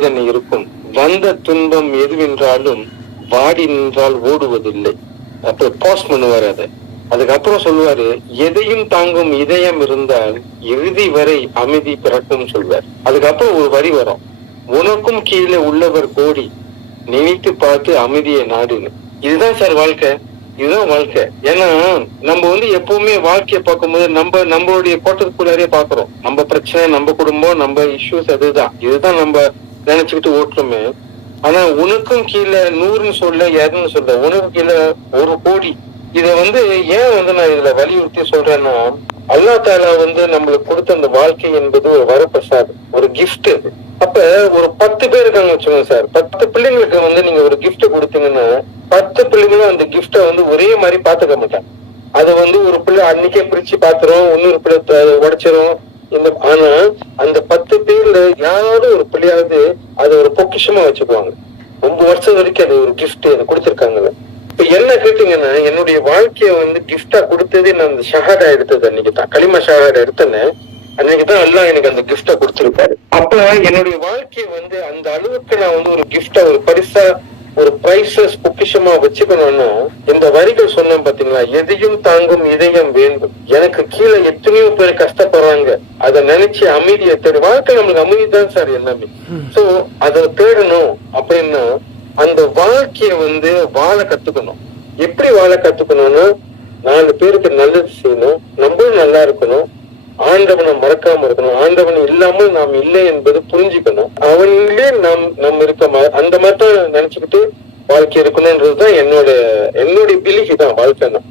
வேதனை இருக்கும். வந்த துன்பம் எதுவென்றாலும் வாடி நின்றால் ஓடுவதில்லை. அப்புறம் பாஸ் பண்ணுவாரு அதை. அதுக்கப்புறம் சொல்லுவாரு, எதையும் தாங்கும் இதயம் இருந்தால் இறுதி வரை அமைதி பிறக்கும் சொல்வார். அதுக்கப்புறம் ஒரு வரி வரும், உனக்கும் கீழே உள்ளவர் கோடி, நினைத்து பார்த்து அமைதியை நாடுன்னு. இதுதான் சார் வாழ்க்கை, இதுதான் வாழ்க்கை. ஏன்னா நம்ம எப்பவுமே வாழ்க்கையை பார்க்கும்போது நம்மளுடைய கோட்டத்துக்குள்ளாரே பாக்குறோம். நம்ம பிரச்சனை, நம்ம குடும்பம், நம்ம இஷ்யூஸ், இதுதான் நம்ம நினைச்சுக்கிட்டு ஓட்டுறோமே. ஆனா உனக்கும் கீழே 100ன்னு சொல்ல, 200 சொல்ல, உனக்கு கீழே 1 கோடி. இத ஏன் நான் இதுல வலியுறுத்தி சொல்றேன்னா, அல்லா தாலா நம்மளுக்கு கொடுத்த அந்த வாழ்க்கை என்பது ஒரு வரப்பிரசாதம், ஒரு கிஃப்ட். அப்ப ஒரு 10 பேர் இருக்காங்க வச்சுக்கோங்க சார். 10 பிள்ளைங்களுக்கு நீங்க ஒரு கிஃப்ட் கொடுத்தீங்கன்னா 10 பிள்ளைங்களும் அந்த கிஃப்ட ஒரே மாதிரி பாத்துக்க மாட்டாங்க. அது ஒரு பிள்ளை அன்னைக்கே பிரிச்சு பாத்துரும், இன்னொரு பிள்ளை உடைச்சிரும். ஆனா அந்த 10 பேர்ல யாராவது ஒரு பிள்ளையாவது அது ஒரு பொக்கிஷமா வச்சுக்குவாங்க. ரொம்ப வருஷம் வரைக்கும் அது ஒரு கிஃப்ட் கொடுத்திருக்காங்கல்ல. இப்ப என்ன கேட்டீங்கன்னா, என்னுடைய வாழ்க்கைய கிஃப்டா கொடுத்ததே நான் அந்த ஷஹாடா எடுத்தது அன்னைக்கு தான். களிமா ஷஹாடா எடுத்தேன்னு அன்னைக்குதான் எல்லாம் எனக்கு அந்த கிஃப்ட கொடுத்திருப்பாரு. அப்ப என்னுடைய வாழ்க்கைய அந்த அளவுக்கு நான் ஒரு கிஃப்டா, ஒரு பரிசா, ஒரு பிரைசஸ் பொக்கிஷமா வச்சுக்கணும்னா, இந்த வரிகள் சொன்னேன் பாத்தீங்களா, எதையும் தாங்கும் இதயம் வேண்டும். எனக்கு கீழே எத்தனையோ பேர் கஷ்டப்படுறாங்க, அதை நினைச்சு அமைதியை தேடு. வாழ்க்கை நம்மளுக்கு அமைதி தான் சார் எல்லாமே. சோ அதை தேடணும் அப்படின்னா அந்த வாழ்க்கைய வாழ கத்துக்கணும். எப்படி வாழ கத்துக்கணும்னா, 4 பேருக்கு நல்லது செய்யணும், நம்மளும் நல்லா இருக்கணும், ஆண்டவனை மறக்காம இருக்கணும், ஆண்டவன் இல்லாமல் நாம் இல்லை என்பது புரிஞ்சுக்கணும், அவனிலே நம்ம இருக்க அந்த மாதிரி தான் நினைச்சுக்கிட்டு வாழ்க்கை இருக்கணும்ன்றதுதான் என்னோட பிலீஃப் தான் வாழ்க்கை தான்.